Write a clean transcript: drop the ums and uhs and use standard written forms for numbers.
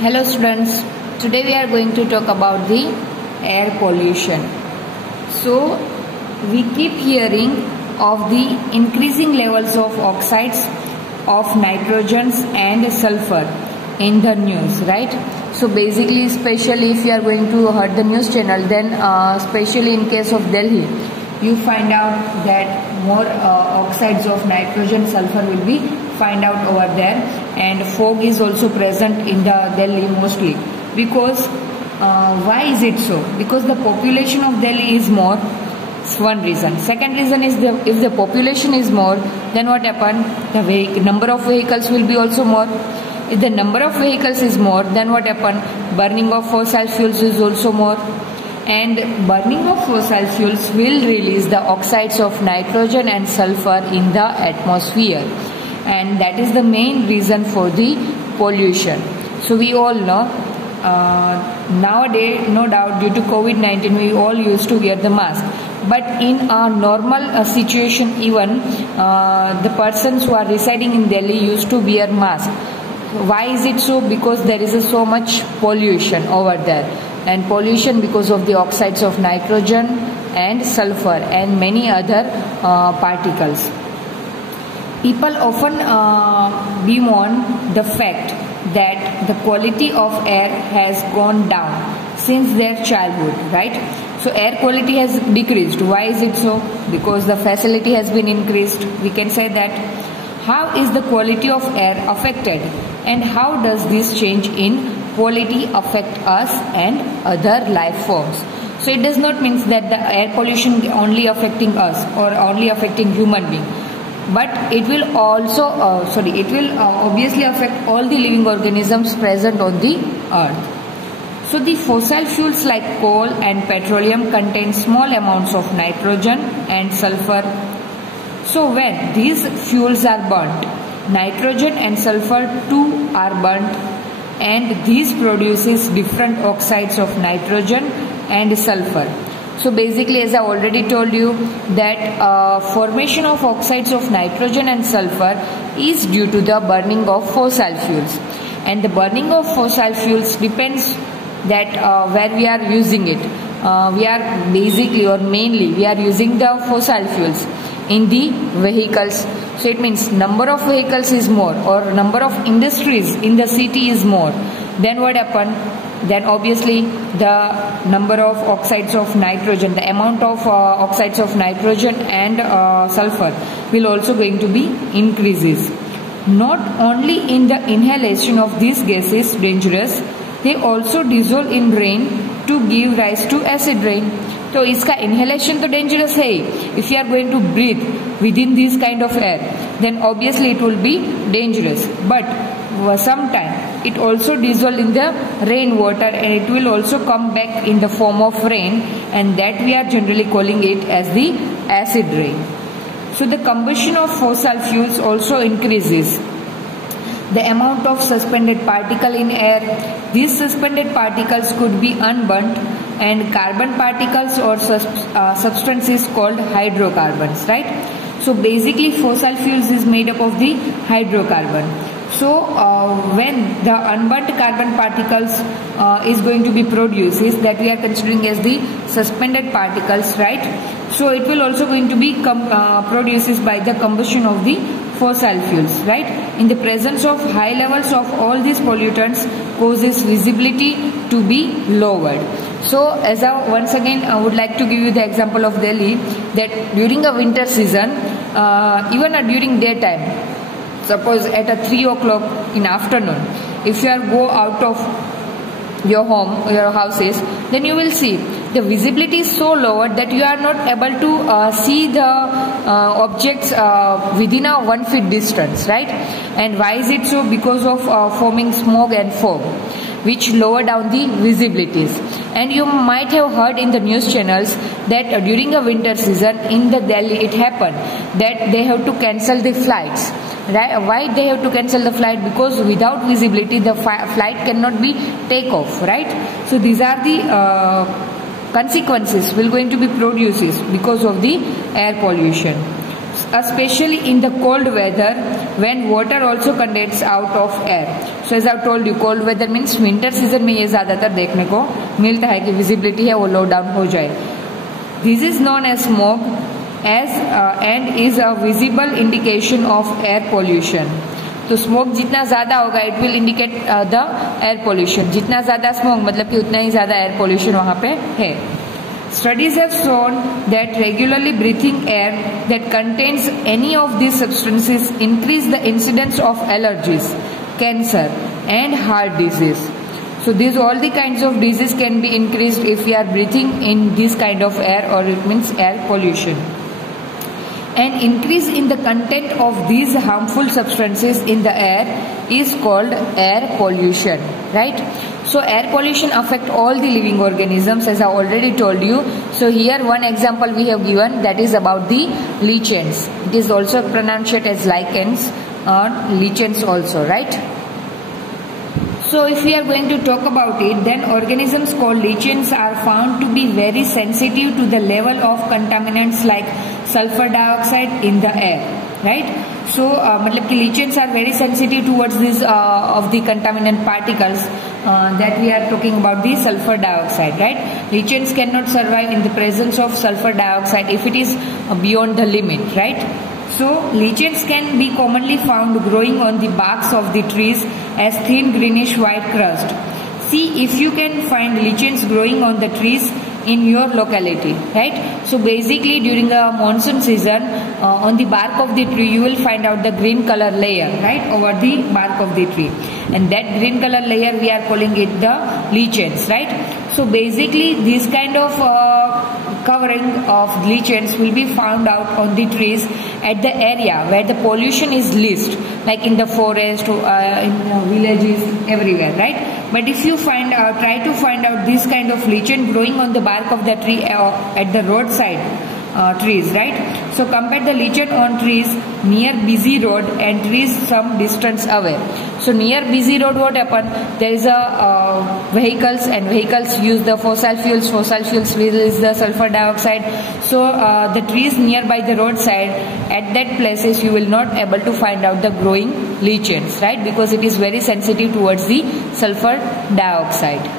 Hello students, today we are going to talk about the air pollution. So we keep hearing of the increasing levels of oxides of nitrogens and sulfur in the news, right? So basically, especially if you are going to hear the news channel, then especially in case of Delhi, you find out that more oxides of nitrogen, sulfur will be find out over there, and fog is also present in the Delhi mostly. Because why is it so? Because the population of Delhi is more. It's one reason. Second reason is if the population is more, then what happen? The number of vehicles will be also more. If the number of vehicles is more, then what happen? Burning of fossil fuels is also more. And burning of fossil fuels will release the oxides of nitrogen and sulfur in the atmosphere, and that is the main reason for the pollution. So we all know nowadays, no doubt, due to COVID-19 we all used to wear the mask, but in a normal situation, even the persons who are residing in Delhi used to wear mask. Why is it so? Because there is so much pollution over there, and pollution because of the oxides of nitrogen and sulfur and many other particles. People often bemoan the fact that the quality of air has gone down since their childhood, right? So air quality has decreased. Why is it so? Because the facility has been increased. We can say that. How is the quality of air affected, and how does this change in quality affect us and other life forms? So it does not mean that the air pollution only affecting us or only affecting human being, but it will also obviously affect all the living organisms present on the earth. So the fossil fuels like coal and petroleum contain small amounts of nitrogen and sulfur. So when these fuels are burnt, nitrogen and sulfur too are burnt, and these produces different oxides of nitrogen and sulfur. So basically, as I already told you, that formation of oxides of nitrogen and sulfur is due to the burning of fossil fuels, and the burning of fossil fuels depends that where we are using it. We are basically or mainly we are using the fossil fuels in the vehicles. So it means number of vehicles is more, or number of industries in the city is more. Then what happen? Then obviously the number of oxides of nitrogen, the amount of oxides of nitrogen and sulfur will also going to be increases. Not only in the inhalation of these gases dangerous, they also dissolve in rain to give rise to acid rain. तो इसका inhalation तो dangerous है. If you are going to breathe within this kind of air, then obviously it will be dangerous. But sometime it also dissolve in the rainwater, and it will also come back in the form of rain, and that we are generally calling it as the acid rain. So the combustion of fossil fuels also increases the amount of suspended particle in air. These suspended particles could be unburnt, and carbon particles or substances called hydrocarbons, right? So basically fossil fuels is made up of the hydrocarbon. So when the unburnt carbon particles is going to be produced, is that we are considering as the suspended particles, right? So it will also going to be produced by the combustion of the fossil fuels, right? In the presence of high levels of all these pollutants causes visibility to be lowered. So as once again I would like to give you the example of Delhi, that during a winter season, even during daytime, suppose at 3 o'clock in afternoon, if you are go out of your home, your houses, then you will see the visibility is so lower that you are not able to see the objects within a 1 feet distance, right? And why is it so? Because of forming smoke and fog, which lower down the visibilities. And you might have heard in the news channels that during a winter season in the Delhi it happened that they have to cancel the flights. Right? Why they have to cancel the flight? Because without visibility the flight cannot be take off, right? So these are the consequences will going to be produced because of the air pollution. especially in the cold weather when water also condenses out of air. So as I told you, cold weather means winter season में ये ज्यादातर देखने को मिलता है कि visibility है वो लो डाउन हो जाए. This is known as smoke and is a visible indication of air pollution. तो स्मोक जितना ज्यादा होगा it will indicate the air pollution. जितना ज्यादा स्मोक मतलब कि उतना ही ज्यादा एयर पोल्यूशन वहां पे है. Studies have shown that regularly breathing air that contains any of these substances increase the incidence of allergies, cancer and heart disease. So these all the kinds of disease can be increased if we are breathing in this kind of air, or it means air pollution. An increase in the content of these harmful substances in the air is called air pollution, right? So air pollution affect all the living organisms, as I already told you. So here one example we have given, that is about the lichens. It is also pronounced as lichens or lichens also, right? So if we are going to talk about it, then organisms called lichens are found to be very sensitive to the level of contaminants like sulfur dioxide in the air, right? So मतलब कि lichens are very sensitive towards this of the contaminant particles that we are talking about, the sulfur dioxide, right? Lichens cannot survive in the presence of sulfur dioxide if it is beyond the limit, right? So lichens can be commonly found growing on the barks of the trees as thin greenish white crust. See if you can find lichens growing on the trees in your locality, right? So basically during the monsoon season on the bark of the tree you will find out the green color layer, right, over the bark of the tree, and that green color layer we are calling it the lichens, right? So basically this kind of covering of lichens will be found out on the trees at the area where the pollution is least, like in the forest, in villages, everywhere, right? But if you try to find out this kind of lichen growing on the bark of the tree at the roadside trees, right? So compare the lichen on trees near busy road and trees some distance away. So near busy road what happen? There is a vehicles, and vehicles use the fossil fuels. Fossil fuels release the sulfur dioxide. So the trees nearby the roadside, at that places you will not able to find out the growing lichens, right? Because it is very sensitive towards the sulfur dioxide.